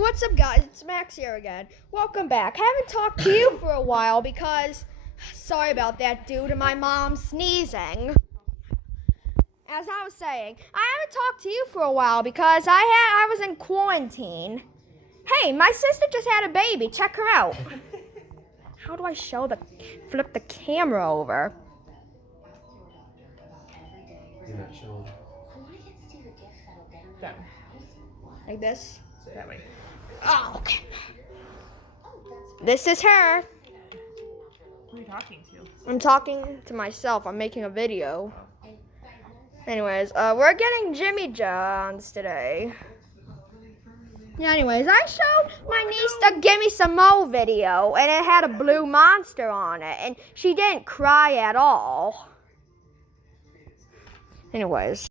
What's up, guys? It's Max here again. Welcome back. I haven't talked to you for a while because, sorry about that, due to my mom sneezing. As I was saying, I haven't talked to you for a while because I was in quarantine. Hey, my sister just had a baby. Check her out. How do I flip the camera over? You're not showing. That way. Like this? That way. Oh, okay. This is her. Who are you talking to? I'm talking to myself. I'm making a video. Anyways, we're getting Jimmy Johns today. Yeah, anyways, I showed my niece the Gimme Some Mo video, and it had a blue monster on it, and she didn't cry at all. Anyways.